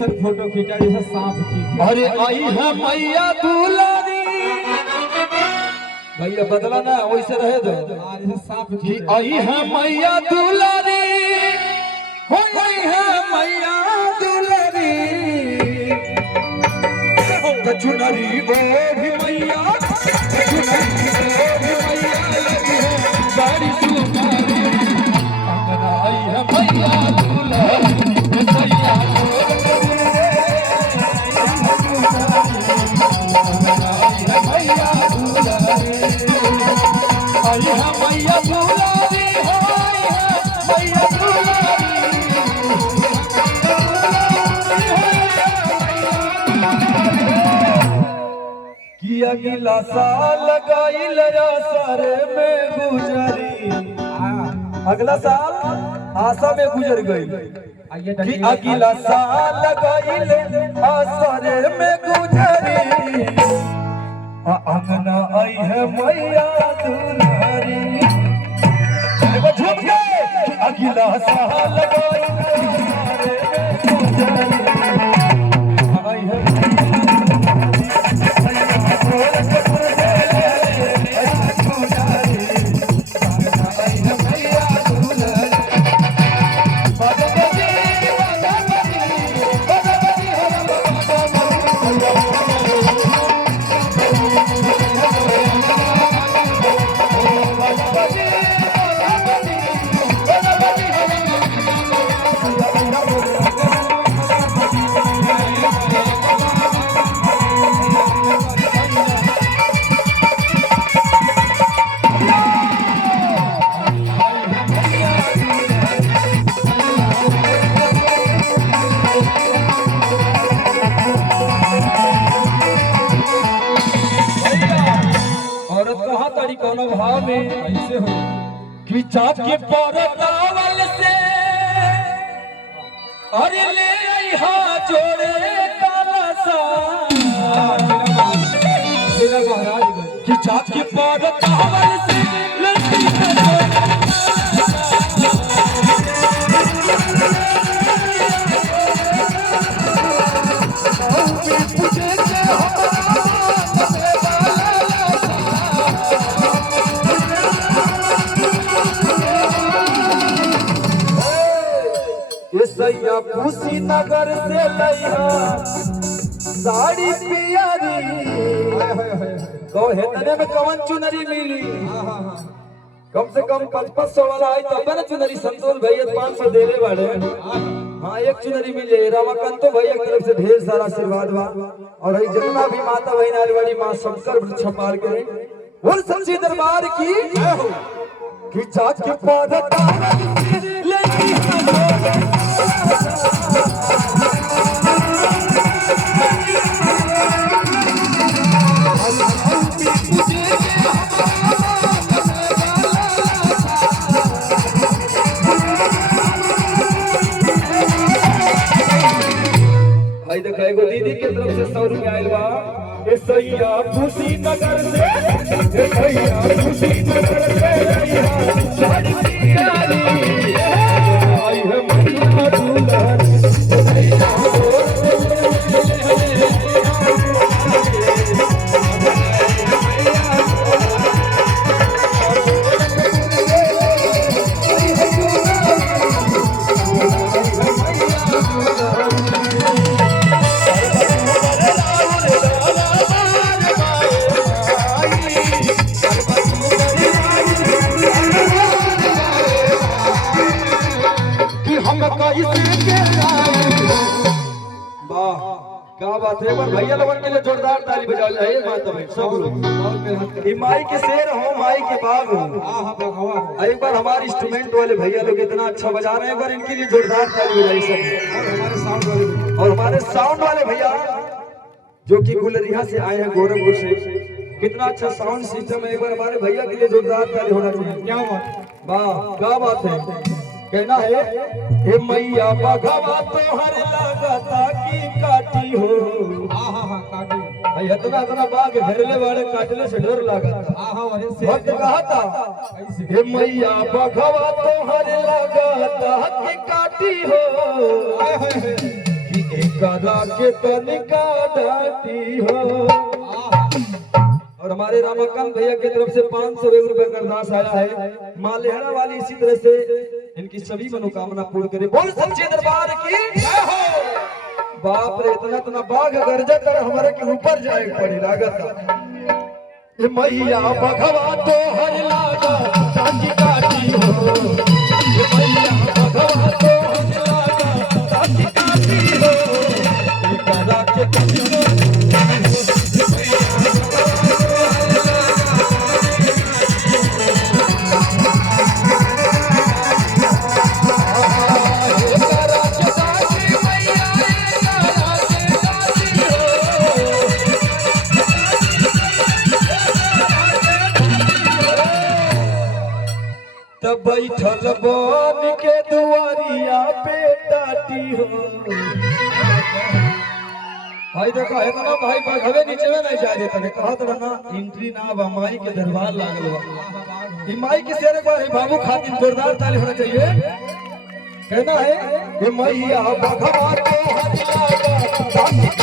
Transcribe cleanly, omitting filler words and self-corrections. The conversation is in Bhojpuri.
ऐसा फोटो खींचा जैसे सांप खींचा। अरे आई है मैया दुलारी, भैया बदला ना वैसे रहे दो। जैसे सांप कि आई है मैया दुलारी, हो आई है मैया दुलारी, चुनरी ओ भी मैया, चुनरी ओ भी मैया लगी है बड़ी सुंदरी, अंगना आई है मैया दुलारी, सैया अगला साल लगाइल सारे में गुजरी, अगला साल आशा में गुजर गई कि अगला साल लगाइल सारे में गुजरी, अंगना आई है मैया दुलारी, झूम गए कि अगला साल लगाइल सारे में गुजरी, आई है कौन भाव में ऐसे हो कि चाँद के परतावल से अरे ले आई हा जोड़े काला सा, कि चाँद के परतावल से ले आई हा सैया खुशी नगर से लैया साड़ी पियारी, कहे तने में कवन चुनरी मिली, कम से कम 500 वाला आई तब ना चुनरी, संतोष भैया 500 देले बाड़े, हाँ एक चुनरी मिले, रमाकांत भैया की तरफ से ढेर सारा आशीर्वाद बा, और जितना भी माता बहन आने वाली माँ शंकर छपार करे बोल सच्ची दरबार की कि चाँद के पादता भाई देखो एगो दीदी के तरफ से 100 रुपया आयल बा, ए सैया खुशी नगर से, ए सैया खुशी नगर से लैया साड़ी पियारी, आई है मैया दुलारी, क्या बात है, भैया लोगों के लिए जोरदार ताली बजा जाए माता बहन सब लोग, माई के शेर हो माई के बाग हो। एक बार हमारे इंस्ट्रूमेंट वाले भैया लोग इतना अच्छा बजा रहे हैं, एक बार इनके लिए जोरदार ताली बजाई सब, और हमारे साउंड वाले भैया जो कि गुलरिया से आए हैं गोरखपुर से, कितना अच्छा साउंड सिस्टम है, एक बार हमारे भैया के लिए जोरदार ताली होना चाहिए। क्या बात, वाह क्या बात है, कहना है हे मैया बघवा तो हर लगता की काटी हो, भाई इतना इतना बाग घेरले वाले काटले से डर लगा, भक्त कहा था हे मैया बघवा तो हर लगता की काटी हो, कि एक करा के तनिका डाटी हो। और हमारे रामाकांत भैया की तरफ से 501 रुपए का अरदास आया है। माँ लेहड़ा वाली इसी तरह से इनकी सभी मनोकामना पूर्ण करे। बोल सच्चे दरबार की जय हो। बाप रे, इतना इतना बाघ गरजत है हमारे के ऊपर जाए पड़ी लागत। ये मैया भगवा तो हर लागा काटी काटी हो। ये मैया भगवा तो हर लागा काटी काटी हो। ये करा के तनिका बैठल बन के दुआरिया पे टाटी हो। भाई देखो है ना भाई भगवे नीचे में नहीं जा देता ने कहत रहना एंट्री ना बा माई के दरबार लागल बा। ई माई के शेर एक बार बाबू खातिर जोरदार ताली होना चाहिए। कहना है ये मैया भगवा तो हर लागा